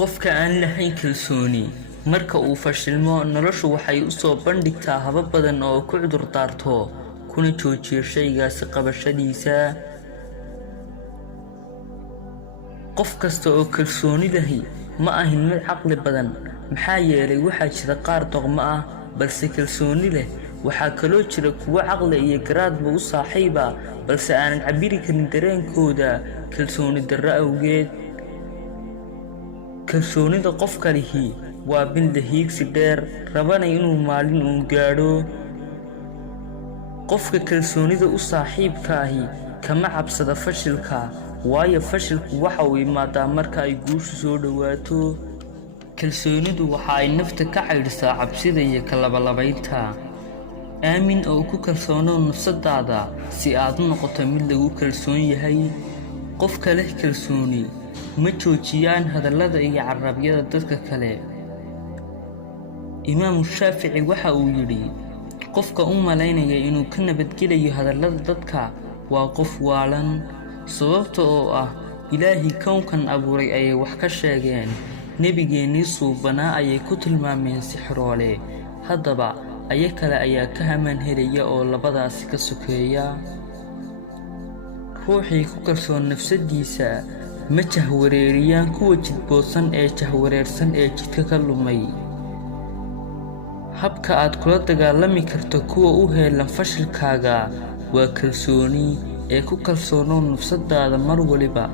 qofka aan lahayn kalsooni marka uu fashilmo noloshu waxay u soo bandhigtaa habab badan oo ku cudur daarto kuna joojiyo shaygaasi qabashadiisa. qof kasta oo kalsooni lahi ma ahin mid caqli badan, maxaa yeelay waxaa jira qaar doqmo ah balse kalsooni leh. waxaa kaloo jira kuwa caqli iyo garaadba u saaxiiba balse aanan cabiri karin dareenkooda kalsooni darro awgeed. kalsoonida qofka lihi waa bilda hiigsi dheer, rabana inuu maalin uun gaadho. qofka kalsoonida u saaxiibka ahi kama cabsada fashilka, waayo fashilku waxa uu imaadaa marka ay guushu soo dhowaato. kalsoonidu waxa ay nafta ka caydhisaa cabsida iyo kalabalabaynta. aamin oo ku kalsoonow nafsadaada si aad u noqoto mid lagu kalsoon yahay. qofka leh kalsooni ma joojiyaan hadallada iyo carabyada dadka kale. imaamu shaafici waxa uu yidhi, qofka u malaynaya inuu ka nabadgelayo hadallada dadka waa qof waalan. sababta oo ah ilaahi kownkan abuuray ayay wax ka sheegeen, nebigeennii suubanaa ayay ku tilmaameen sixiroole. haddaba aya kale ayaa ka hamaan helaya oo labadaasi ka sokeeya. ruuxii ku kalsoon nafsadiisa ma jahwareeriyaan kuwa jidboodsan ee jahwareersan ee jidka ka lumay. habka aad kula dagaalami karto kuwa u heelan fashilkaaga waa kalsooni. ee ku kalsoonow nafsadaada mar waliba.